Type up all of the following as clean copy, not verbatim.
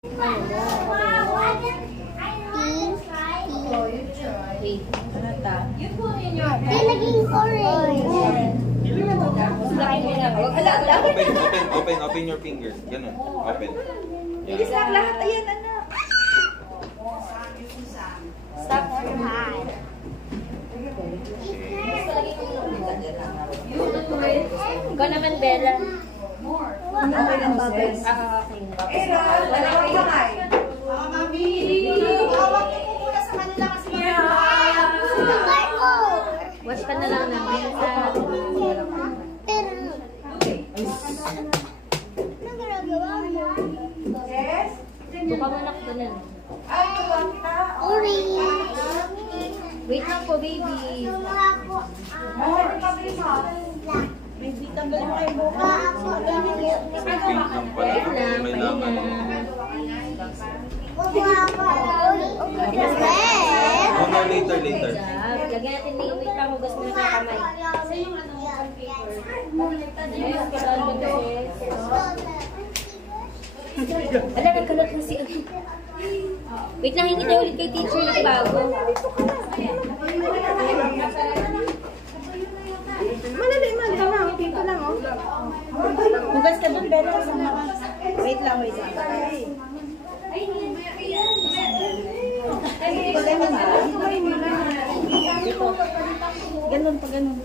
Open your fingers. Ganun. Open. Bilis lang lahat. Ayan, anak. Stop your hand. Ikaw naman, Bella. Okay lang ba, Bella? Okay. Mami! Hawak niyo po muna sa kanila kasi Watch ka na lang namin sa... Yes? Buka mo na ko na. Ay, tuwag kita. Wait lang po, baby. May bitanggal mo kayo buka. Pink lang pala. May laman. Oh, no, later. Lagyan natin ni wait lang, hugas mo na sa kamay. Ala, nagkalat na si... Wait lang, hingi tayo ulit kay teacher ng bago. Malali man. Pito lang, oh. Hugas ka doon, Bella. Wait lang. Ganun pa ganun.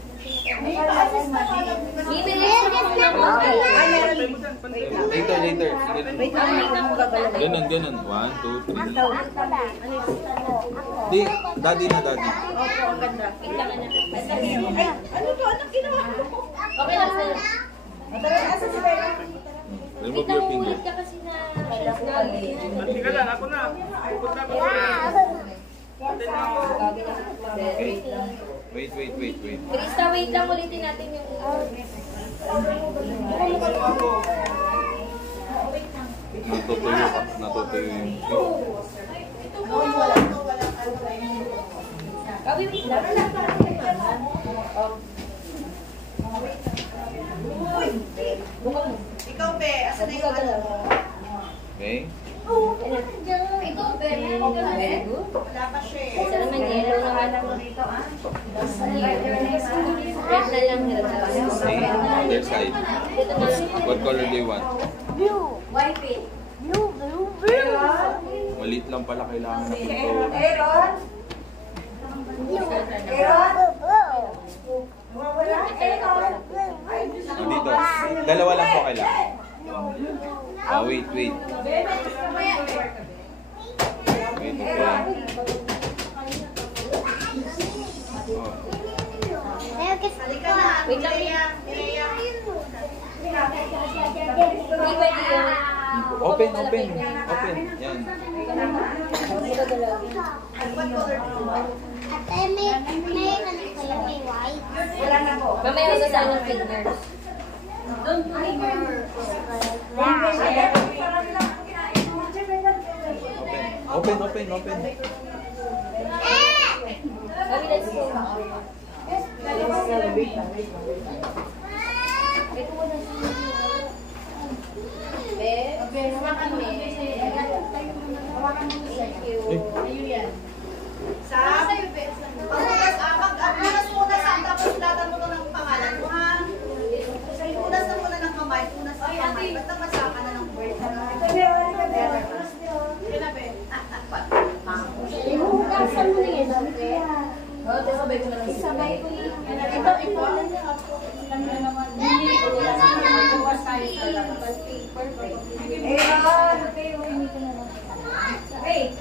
Later. Wait lang. Ganun. 1, 2, 3. Di, daddy na. Opo, ang ganda. Wait lang, anak. Ano to? Anong ginawa mo? Okay lang sa'yo. Asa si Bella? Remove your finger. Ulit ka kasi na... Tika lang, ako na. Ikot na ako. Wait. Krista, wait lang. Ulitin natin yung... Natutuyo yung... Kawin, wait lang. Ikaw, Be. Asa na yung ano? Okay? Ikaw, Bella. Wala pa siya eh. Isa naman yellow na nga lang. Red na lang. Okay, other side. Dito na lang. What color do you want? White pink. Maliit lang pala kailangan na ito. Aaron? Dito. Dalawa lang po kailangan. Wait. Wait, Halika na. Wait lang. Hindi pwede yun. Open. Yan. What color do you want? Wala na po. Mamaya masasahan ng fingers. Open. Kami, let's go. Sa? Paghunas muna sa tapos latan mo ng pangalan mo ha. Punas na muna ng kamay. Punas ng kamay. Basta masaka na ng bird. Hugasan mo na yun. Sabay ko na lang. Sabay ko yun. Ito. Perfect. Aaron! Hey!